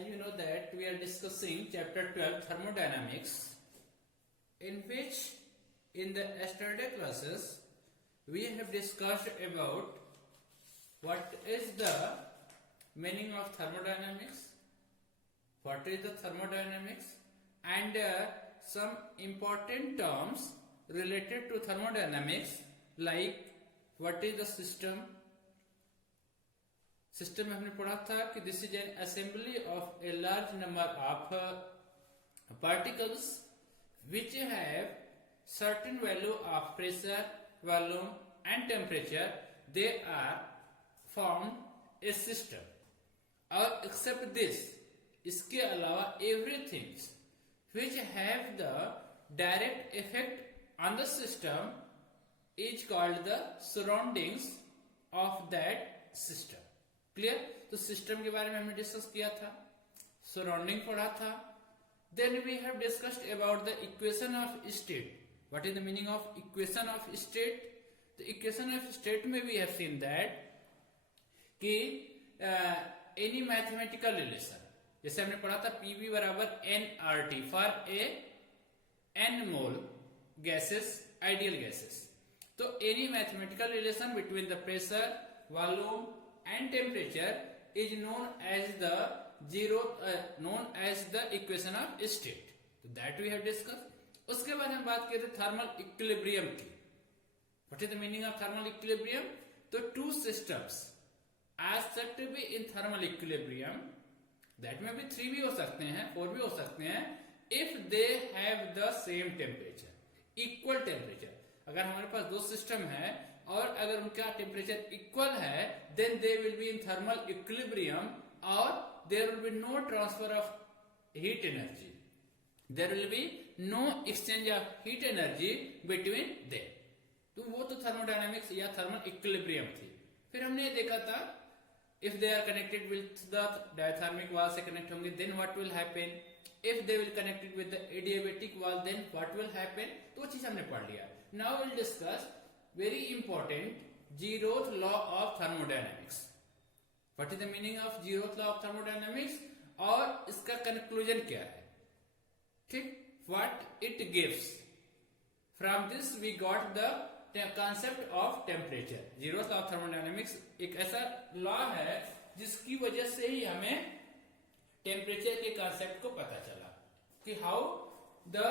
as you know that we are discussing chapter 12 thermodynamics, in which in the yesterday classes we have discussed about what is the meaning of thermodynamics, what is the thermodynamics, and some important terms related to thermodynamics like what is the system में हमने पढ़ा था कि this is an assembly of a large number of particles which have certain value of pressure, volume and temperature. They are formed a system. और except this, इसके अलावा everything which have the direct effect on the system is called the surroundings of that system. Clear? तो system के बारे में हमने discuss किया था, सराउंडिंग पढ़ा था. Then we have discussed about the equation of state. What is the meaning of equation of state? तो इक्वेशन ऑफ स्टेट में वी हैव सीन दैट कि एनी मैथमेटिकल रिलेशन, जैसे हमने पढ़ा था पीवी बराबर nRT for a n mole gases, ideal gases. तो any mathematical relation between the pressure, volume and temperature is known as the equation of state. So that we have discussed. उसके बाद हम बात करते थर्मल इक्विलिब्रियम की. What is the meaning of thermal equilibrium? तो two systems are said to be in thermal equilibrium. That may be 3 भी हो सकते हैं, 4 भी हो सकते हैं, if they have the same temperature, equal temperature. अगर हमारे पास दो सिस्टम है और अगर उनका टेम्परेचर इक्वल है, then they will be in thermal equilibrium और there will be no transfer of heat energy, there will be no exchange of heat energy between them. तो वो तो थर्मोडायनामिक्स या थर्मल इक्विलिब्रियम थी. फिर हमने ये देखा था if they are connected with the diathermic wall से कनेक्ट होंगे, then what will happen. If they will connected with the adiabatic wall, then what will happen. तो वो चीज हमने पढ़ लिया. Now will discuss very important zeroth law of thermodynamics. What is the meaning of zeroth law of thermodynamics और इसका conclusion क्या है? ठीक, what it gives. From this we got the concept of temperature. zeroth law of thermodynamics एक ऐसा law है जिसकी वजह से ही हमें temperature के concept को पता चला कि how the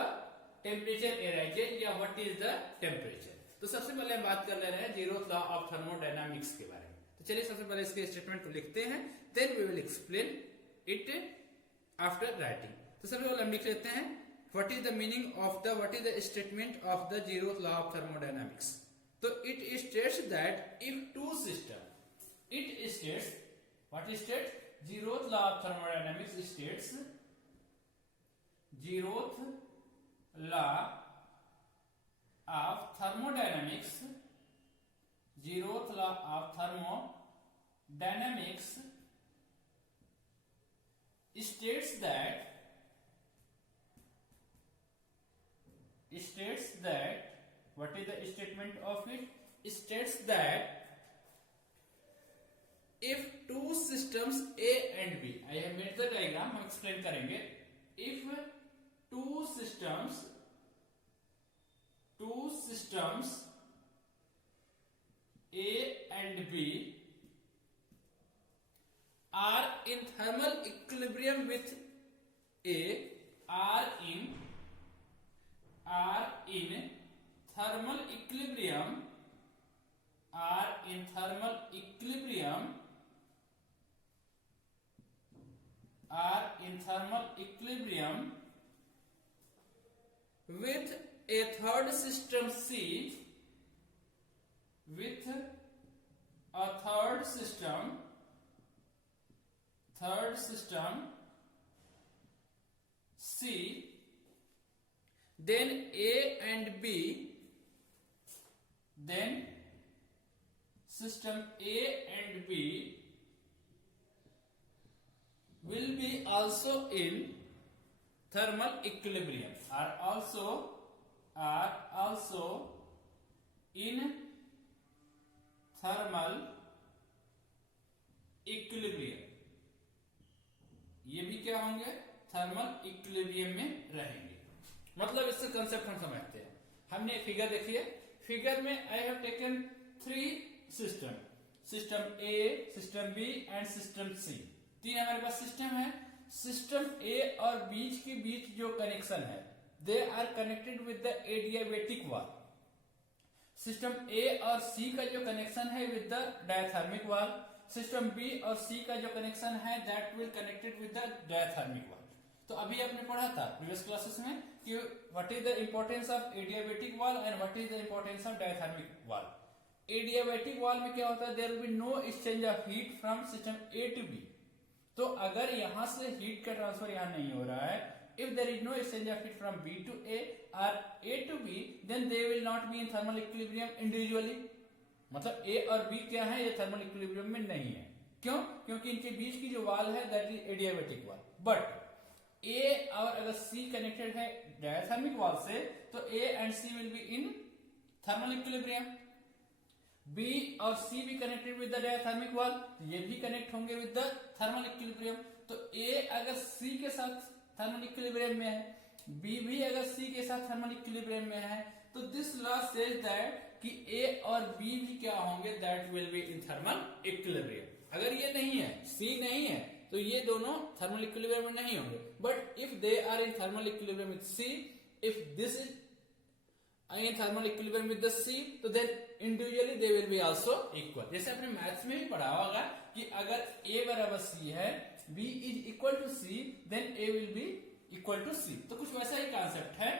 temperature arises या what is the temperature. तो सबसे पहले हम बात कर ले रहे हैं जीरोथ लॉ ऑफ थर्मोडायनामिक्स के बारे में. तो चलिए सबसे पहले इसके स्टेटमेंट को लिखते हैं, then we will explain it after writing. तो सबसे पहले हम लिख लेते हैं what is the meaning of the what is the statement of the zeroth law of thermodynamics. तो it states that if two system, it states what states zeroth law of thermodynamics states zeroth law of thermodynamics, zeroth law of thermodynamics states that what is the statement of it? States that if two systems A and B, I have made the diagram, हम explain करेंगे. If two systems A and B are in thermal equilibrium with A, are in thermal equilibrium with a third system C, with a third system C, then A and B, then system A and B will be also in thermal equilibrium, are also in thermal equilibrium. ये भी क्या होंगे, thermal equilibrium में रहेंगे। मतलब इससे concept हम समझते हैं। हमने एक फिगर देखी है, फिगर में I have taken 3 system, system A, system B and system C. 3 हमारे पास सिस्टम है। सिस्टम ए और बीच के बीच जो कनेक्शन है, they are connected with the adiabatic wall. System A और सी का जो कनेक्शन है with the diathermic wall. System B और सी का जो कनेक्शन है that will connected with the diathermic wall. तो अभी आपने पढ़ा था प्रीवियस क्लासेस में कि what is the importance of adiabatic wall and what is the importance of diathermic wall. Adiabatic wall में क्या होता है, there will be no exchange of heat from system A to B. तो अगर यहां से हीट का ट्रांसफर यहां नहीं हो रहा है, if there is no exchange of heat from B to A or A to B, then they will not be in thermal equilibrium individually। मतलब A और B क्या है, ये थर्मल इक्विलिब्रियम में नहीं है। क्यों? क्योंकि इनके बीच की जो वॉल है that is adiabatic wall. But A और अगर C कनेक्टेड है डायथर्मिक वॉल से, तो A and C will be in thermal equilibrium. B और C भी connected with the diathermic wall, ये भी कनेक्ट होंगे विद द थर्मल इक्विलिब्रियम। तो A अगर C के साथ थर्मल इक्विलिब्रियम में है, B भी अगर C के साथ थर्मल इक्विलिब्रियम में है, तो दिस लॉ सेज दैट कि A और B भी क्या होंगे, that will be in thermal equilibrium. अगर ये नहीं है, C नहीं है, तो ये दोनों थर्मल इक्विलिब्रियम में नहीं होंगे। But if they are in thermal equilibrium with C, if this is in thermal equilibrium with the C, तो then individually they will be also equal। जैसे आपने मैथ्स में भी पढ़ा होगा कि अगर A बराबर C है, B is equal to C, then A will be equal to C। तो कुछ वैसा ही कॉन्सेप्ट है।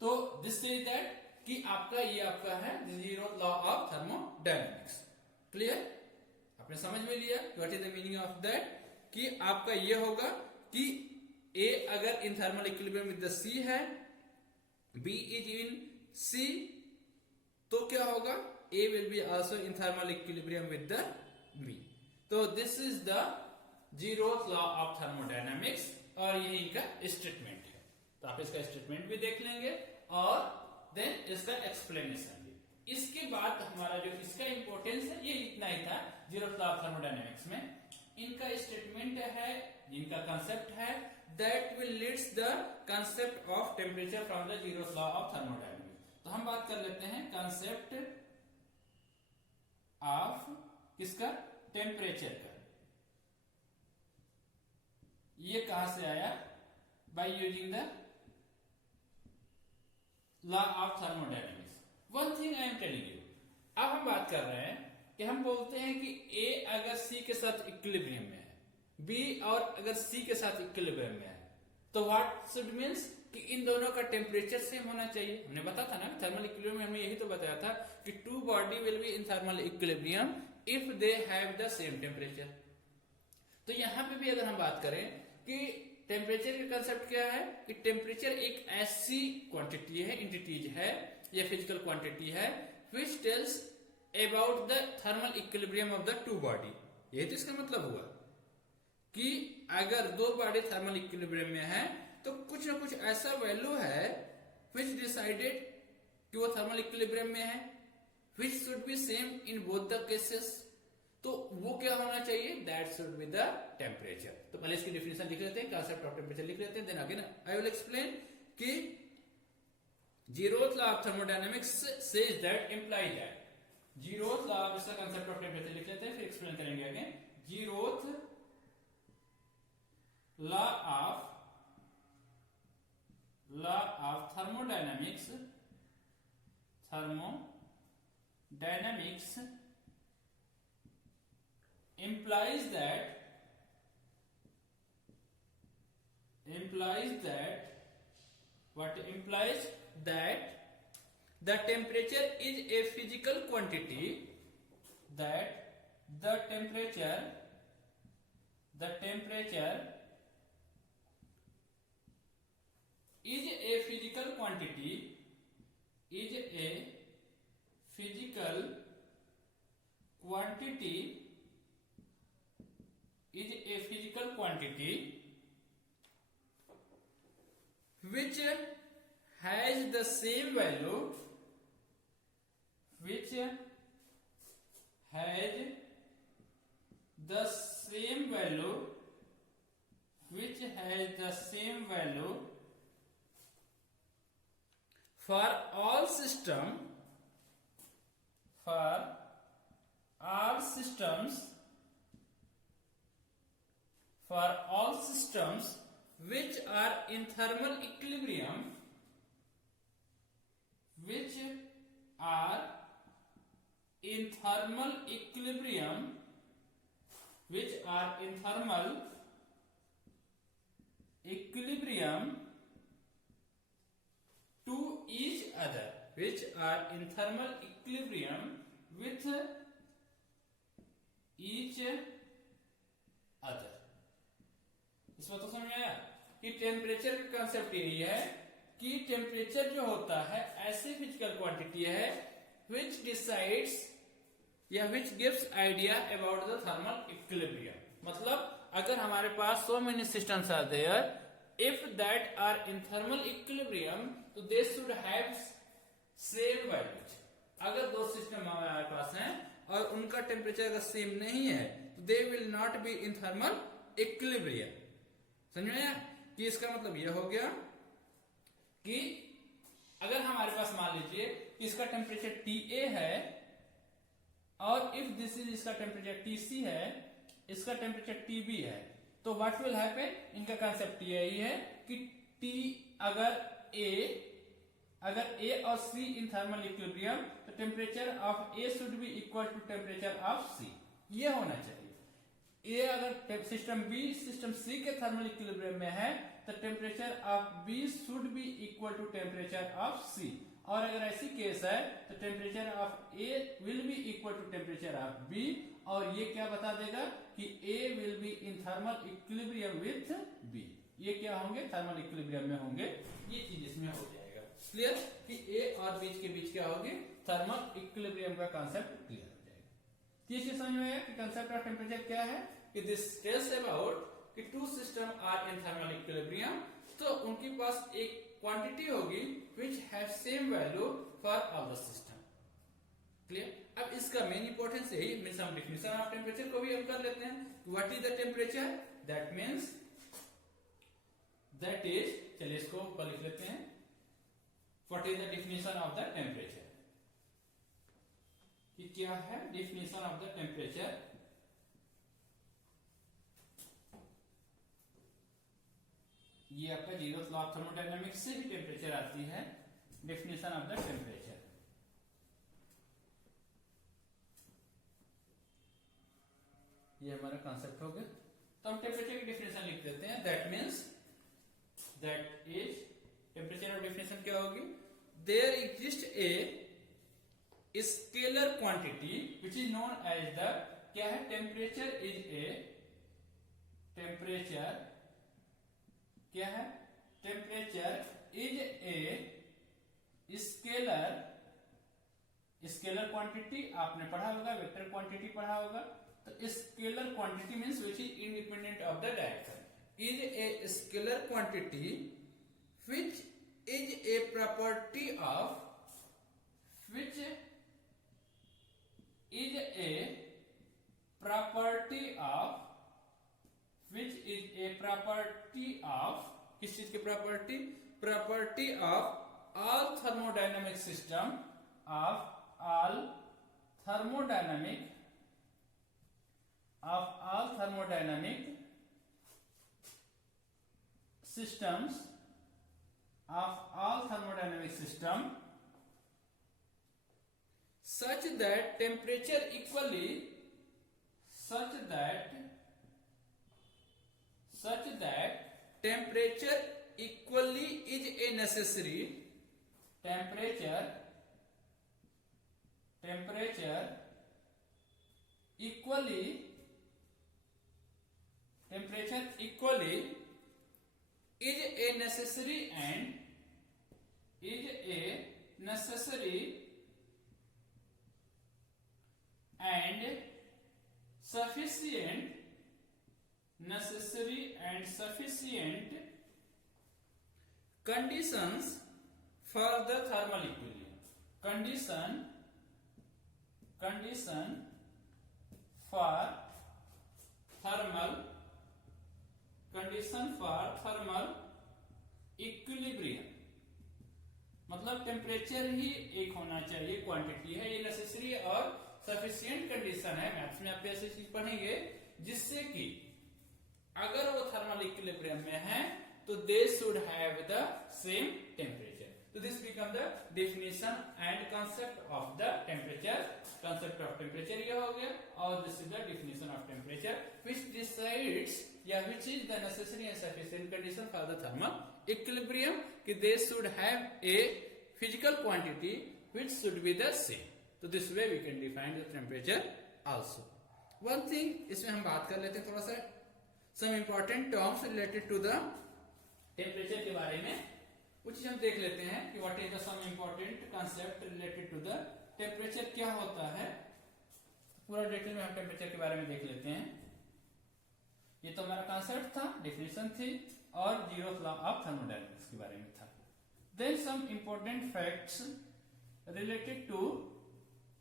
तो दिस सेज दैट कि आपका ये आपका है zero law of thermodynamics. Clear? आपने समझ में लिया what is the meaning of that, कि आपका ये होगा कि A अगर इन thermal equilibrium with the C है, B is in C, तो क्या होगा, A will be also in thermal equilibrium with the B। तो this is the zeroth law of thermodynamics और ये इनका स्टेटमेंट है। तो आप इसका स्टेटमेंट भी देख लेंगे और देन इसका एक्सप्लेनेशन भी। इसके बाद हमारा जो इसका इंपॉर्टेंस है ये इतना ही था zeroth law of thermodynamics में। इनका स्टेटमेंट है, इनका कंसेप्ट है, that will leads the concept of temperature from the zeroth law of thermodynamics। तो हम बात कर लेते हैं कंसेप्ट ऑफ किसका, टेम्परेचर का। ये कहां से आया, by using the law of thermodynamics. One thing I am telling you, अब हम बात कर रहे हैं कि हम बोलते हैं कि A अगर C के साथ इक्विलिब्रियम में है, B और अगर C के साथ इक्विलिब्रियम में है, तो व्हाट शुड मीन्स कि इन दोनों का टेम्परेचर सेम होना चाहिए। हमने बताया था ना थर्मल इक्विलिब्रियम में, हमने यही तो बताया था कि two body will be in thermal equilibrium if they have the same temperature. तो यहां पे भी अगर हम बात करें कि टेम्परेचर का कंसेप्ट क्या है, कि टेम्परेचर एक ऐसी क्वांटिटी है, एंटिटीज है या फिजिकल क्वांटिटी है which tells about the thermal equilibrium of the two body. यही तो इसका मतलब हुआ कि अगर दो बॉडी थर्मल इक्विलिब्रियम में है, तो कुछ ना कुछ ऐसा वैल्यू है विच डिसाइडेड कि वो थर्मल इक्विलिब्रियम में है, which should be same in both the cases. तो वो क्या होना चाहिए, that should be the temperature. तो पहले इसकी डिफिनेशन लिख लेते हैं, कंसेप्ट ऑफ टेम्परेचर लिख लेते हैं, then again I will explain कि zeroth law of thermodynamics says that, implies that. Zeroth law of, इसका कंसेप्ट ऑफ टेम्परेचर लिख लेते हैं, फिर एक्सप्लेन करेंगे again. Zeroth law of thermodynamics implies that the temperature is a physical quantity, that the temperature is a physical quantity which has the same value which has the same value for all systems which are in thermal equilibrium, which are in thermal equilibrium to each other, which are in thermal equilibrium with each other. इस बात को समझ आया कि temperature का concept यही है कि टेम्परेचर जो होता है ऐसी फिजिकल क्वांटिटी है which decides या which gives idea about the thermal equilibrium. मतलब अगर हमारे पास so many systems are there, if that are in thermal equilibrium, तो they should have same values. अगर दो सिस्टम हमारे पास हैं और उनका टेम्परेचर अगर सेम नहीं है तो they will not be in thermal equilibrium. समझ में आया कि इसका मतलब यह हो गया कि अगर हमारे पास मान लीजिए इसका टेम्परेचर TA है और इफ दिस इज इसका टेम्परेचर TC है, इसका टेम्परेचर TB है, तो व्हाट विल हैपन, इनका कंसेप्ट यही है कि T अगर A और C इन थर्मल इक्विलिब्रियम तो temperature of A should be equal to temperature of C. ये होना चाहिए. A अगर सिस्टम B सिस्टम C के थर्मल इक्विलिब्रियम में है तो temperature of B should be equal to temperature of C. और अगर ऐसी केस है तो temperature of A will be equal to temperature of B, और ये क्या बता देगा कि A will be in thermal equilibrium with B. ये क्या होंगे, थर्मल इक्विलिब्रियम में होंगे. ये चीज इसमें हो जाएगा क्लियर कि A और B के बीच क्या होगी, थर्मल इक्विलिब्रियम का कांसेप्ट क्लियर हो जाएगा. ये चीज समझ में आया कि कांसेप्ट ऑफ टेम्परेचर क्या है कि दिस टेल्स अबाउट कि two system are in thermal equilibrium, तो उनके पास एक क्वांटिटी होगी which have same value for all the system. Clear. अब इसका मेन इंपॉर्टेंस यही मींस हम डेफिनेशन ऑफ टेम्परेचर को भी हम कर लेते हैं. What is the temperature, that means that is, चलिए इसको ऊपर लिख लेते हैं. What is the definition of the temperature, कि क्या है डेफिनेशन ऑफ द टेम्परेचर. ये आपका जीरोथ लॉ ऑफ थर्मोडायनामिक्स से भी टेम्परेचर आती है. डेफिनेशन ऑफ द टेम्परेचर, ये हमारा कॉन्सेप्ट हो गया. तो हम टेम्परेचर की डेफिनेशन लिख देते हैं. That means that is, temperature और डेफिनेशन क्या होगी, there exist a scalar quantity which is known as the, क्या है, टेम्परेचर इज ए, टेम्परेचर क्या है, temperature is a scalar quantity. आपने पढ़ा होगा, वेक्टर क्वांटिटी पढ़ा होगा. तो scalar quantity means which is independent of the direction. Is a scalar quantity which is a property of, which is a property of, which is a property of, किस चीज की property, property of all thermodynamic system, of all thermodynamic, of all thermodynamic systems, of all thermodynamic system, such that temperature equally, such that temperature equally is a necessary, temperature equally is a necessary and sufficient conditions for the thermal equilibrium. Condition for thermal condition for thermal equilibrium, मतलब temperature ही एक होना चाहिए, quantity है, ये necessary और sufficient condition है। Maths में आप ऐसी चीज पढ़ेंगे जिससे कि अगर वो थर्मल इक्विलिब्रियम में है तो they should have the same temperature. तो this become the definition and concept of the temperature. Concept of temperature ये हो गया, और this is the definition of temperature which decides या which is the necessary and sufficient condition for the thermal equilibrium कि they should have a physical quantity which should be the same. तो this way we can define the temperature also. One thing इसमें हम बात कर लेते हैं थोड़ा सा, some important terms related to the temperature के बारे में कुछ चीज हम देख लेते हैं कि what is the some important concept related to the temperature, क्या होता है। पूरा डिटेल में हम टेम्परेचर के बारे में देख लेते हैं। ये तो हमारा कंसेप्ट था, डेफिनेशन थी, और जीरोथ लॉ ऑफ थर्मोडायनेमिक्स के बारे में था। Then some important facts related to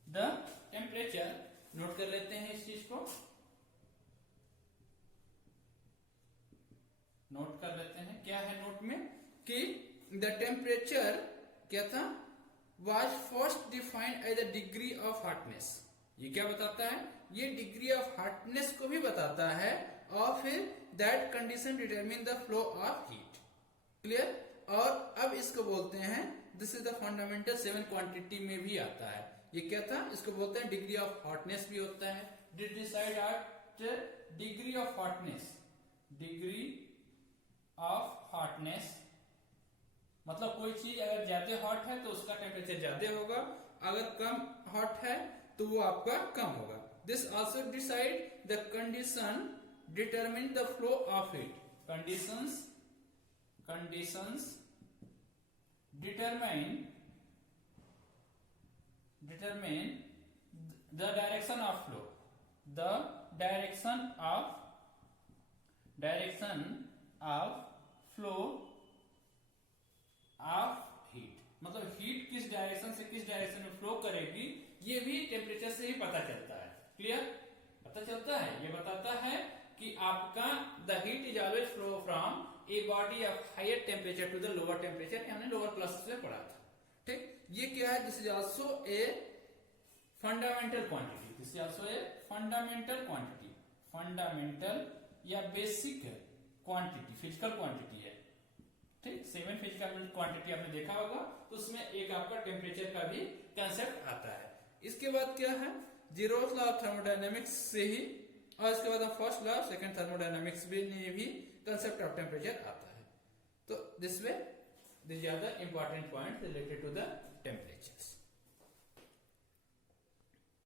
the temperature, note कर लेते हैं इस चीज को, नोट कर लेते हैं। क्या है नोट में कि द टेम्परेचर क्या था, was first defined as the degree of hotness। ये क्या बताता है, ये डिग्री ऑफ हॉटनेस को भी बताता है, और फिर that condition determine the flow of heat. Clear. और अब इसको बोलते हैं, this is the fundamental 7 quantity में भी आता है। ये क्या था, इसको बोलते हैं डिग्री ऑफ हॉटनेस भी होता है। Decide at degree of hotness, degree of hotness मतलब कोई चीज अगर ज्यादा हॉट है तो उसका टेम्परेचर ज्यादा होगा, अगर कम हॉट है तो वो आपका कम होगा। This also decide the condition determine the flow of heat. Conditions determine the direction of flow, the direction of flow of heat, मतलब हीट किस डायरेक्शन से किस डायरेक्शन में फ्लो करेगी, ये भी टेम्परेचर से ही पता चलता है। क्लियर, पता चलता है। ये बताता है कि आपका the heat is always flow from a body of higher temperature to the lower temperature, हमने लोअर क्लासेस में पढ़ा था। ठीक, ये क्या है, this is also a fundamental quantity, this is also a fundamental quantity, fundamental या बेसिक क्वांटिटी, फिजिकल क्वांटिटी है। ठीक, 7 फिजिकल क्वांटिटी आपने देखा होगा, तो उसमें एक आपका टेम्परेचर का भी कंसेप्ट आता है। इसके बाद क्या है, जीरोथ लॉ ऑफ थर्मोडायनेमिक्स से ही, और इसके बाद फर्स्ट लॉ सेकंड थर्मोडायनेमिक्स में भी कंसेप्ट ऑफ टेम्परेचर आता है। तो this way this are the important point related to the temperature.